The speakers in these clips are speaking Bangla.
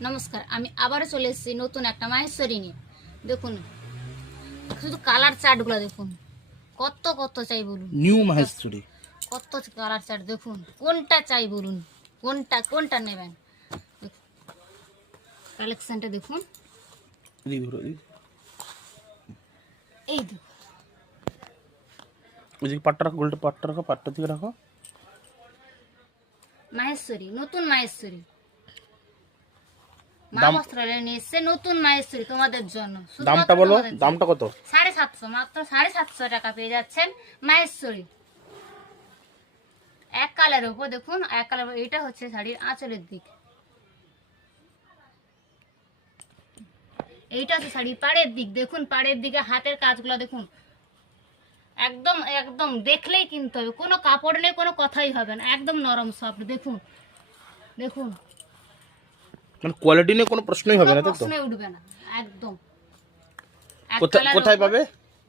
নমস্কার, আমি আবারও চলে এসেছি নতুন একটা মাহেশ্বরী নিয়ে। দেখুন শুধু কালার চার্টগুলো দেখুন, কত কত চাই বলুন। নিউ মাহেশ্বরী কত কালার চার্ট দেখুন, কোনটা চাই বলুন, কোনটা নেবেন। কালেকশনটা দেখুন, এই দেখুন ওইদিকে পাটটা রাখো, গোলটা পাটটা রাখো, পাটটা দিকে রাখো। মাহেশ্বরী, নতুন মাহেশ্বরী মা দাম- বস্ত্রালয় নিয়ে এসছে নতুন মাহেশ্বরী তোমাদের জন্য। দামটা বলো, দামটা কত? 750, মাত্র 750 টাকা পেয়ে যাচ্ছেন মাহেশ্বরী। এক কালারের উপর দেখুন, এক কালার। এটা হচ্ছে শাড়ির আঁচলের দিক, এইটা হচ্ছে শাড়ির পাড়ের দিক। দেখুন পাড়ের দিকে হাতের কাজগুলো দেখুন, একদম একদম দেখলেই কিনতে হবে। কোনো কাপড় নেই, কোনো কথাই হবে না, একদম নরম সফট। দেখুন দেখুন, মানে কোয়ালিটি নিয়ে কোনো প্রশ্নই হবে না, তাই তো? প্রশ্নই উঠবে না একদম। এক কোথায় কালারের কোথায় উপর পাবে?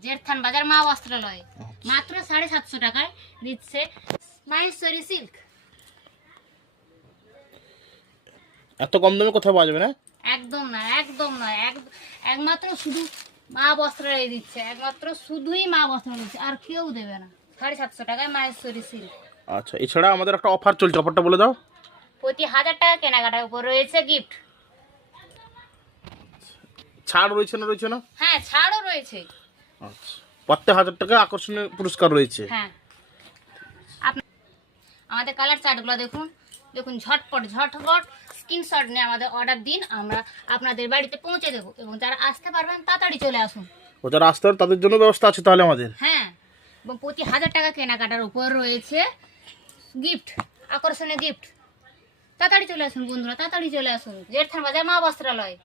জেরথান বাজার মা বস্ত্রালয়, মাত্র 750 টাকায় দিচ্ছে মাহেশ্বরী সিল্ক। এত কম দামে কোথায় পাওয়া যাবে না? একদম না, একদম নয়, একমাত্র শুধু মা বস্ত্রালয় দিচ্ছে, একমাত্র শুধুই মা বস্ত্রালয় দিচ্ছে, আর কেউ দেবে না। 750 টাকায় মাহেশ্বরী সিল্ক। আচ্ছা, এছাড়া আমাদের একটা অফার চলছে, অফারটা বলে দাও। প্রতি 1000 টাকা কেনাকাটার উপর রয়েছে গিফট। ছাড় রয়েছে না? রয়েছে না? হ্যাঁ, ছাড়ও রয়েছে। আচ্ছা, প্রত্যেক 1000 টাকা আকর্ষণীয় পুরস্কার রয়েছে। হ্যাঁ, আমাদের কালার চার্টগুলো দেখুন, দেখুন ঝটপট ঝটপট স্ক্রিনশট নিয়ে আমাদের অর্ডার দিন, আমরা আপনাদের বাড়িতে পৌঁছে দেবো। এবং যারা আসতে পারবেন তাড়াতাড়ি চলে আসুন। ও যারা আসতে পারে তাদের জন্য ব্যবস্থা আছে তাহলে আমাদের। হ্যাঁ, এবং প্রতি 1000 টাকা কেনাকাটার উপর রয়েছে গিফট, আকর্ষণীয় গিফট। তাড়াতাড়ি চলে আসুন বন্ধুরা, তাড়াতাড়ি চলে আসুন। জেরথান বাজার মা বস্ত্রালয়।